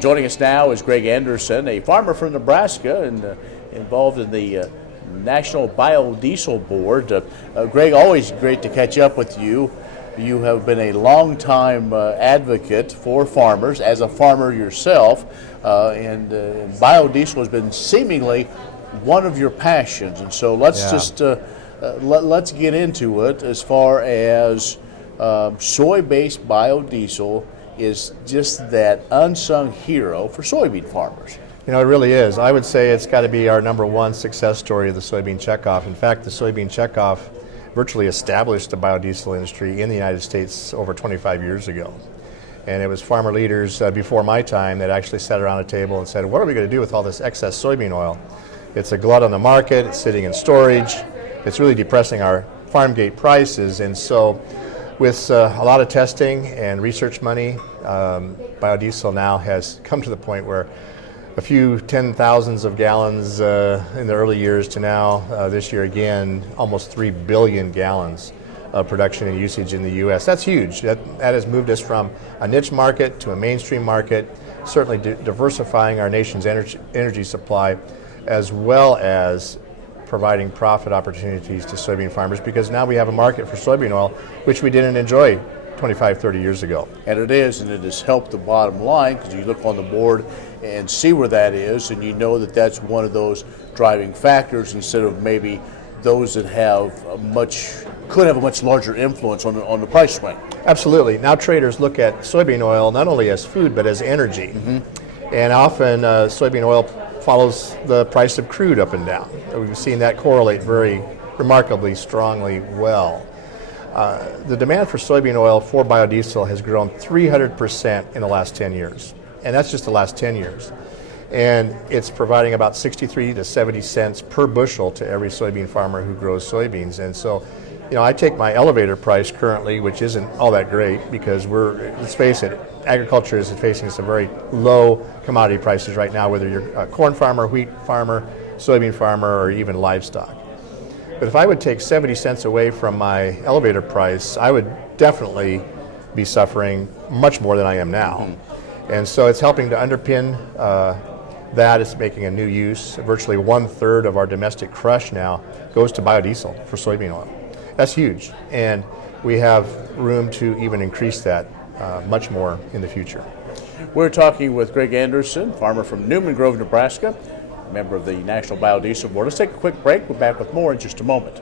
Joining us now is Greg Anderson, a farmer from Nebraska and involved in the National Biodiesel Board. Greg, always great to catch up with you. You have been a long-time advocate for farmers, as a farmer yourself, and biodiesel has been seemingly one of your passions. And so let's let's get into it. As far as soy-based biodiesel is just that unsung hero for soybean farmers. You know, it really is. I would say it's got to be our number one success story of the soybean checkoff. In fact, the soybean checkoff virtually established the biodiesel industry in the United States over 25 years ago. And it was farmer leaders before my time that actually sat around a table and said, what are we going to do with all this excess soybean oil? It's a glut on the market, it's sitting in storage, it's really depressing our farm gate prices. And so with a lot of testing and research money, biodiesel now has come to the point where a few 10,000s of gallons in the early years to now, this year again, almost 3 billion gallons of production and usage in the U.S. That's huge. That has moved us from a niche market to a mainstream market, certainly diversifying our nation's energy supply, as well as providing profit opportunities to soybean farmers, because now we have a market for soybean oil, which we didn't enjoy 25, 30 years ago. And it has helped the bottom line, because you look on the board and see where that is, and you know that that's one of those driving factors, instead of maybe those that could have a much larger influence on the price swing. Absolutely. Now traders look at soybean oil not only as food, but as energy. Mm-hmm. And often soybean oil follows the price of crude up and down. We've seen that correlate very remarkably strongly well. The demand for soybean oil for biodiesel has grown 300% in the last 10 years. And that's just the last 10 years. And it's providing about 63 to 70 cents per bushel to every soybean farmer who grows soybeans. And so, you know, I take my elevator price currently, which isn't all that great, because let's face it, agriculture is facing some very low commodity prices right now, whether you're a corn farmer, wheat farmer, soybean farmer, or even livestock. But if I would take 70 cents away from my elevator price, I would definitely be suffering much more than I am now. Mm-hmm. And so it's helping to underpin that. It's making a new use. Virtually 1/3 of our domestic crush now goes to biodiesel for soybean oil. That's huge. And we have room to even increase that much more in the future. We're talking with Greg Anderson, farmer from Newman Grove, Nebraska, member of the National Biodiesel Board. Let's take a quick break. We're back with more in just a moment.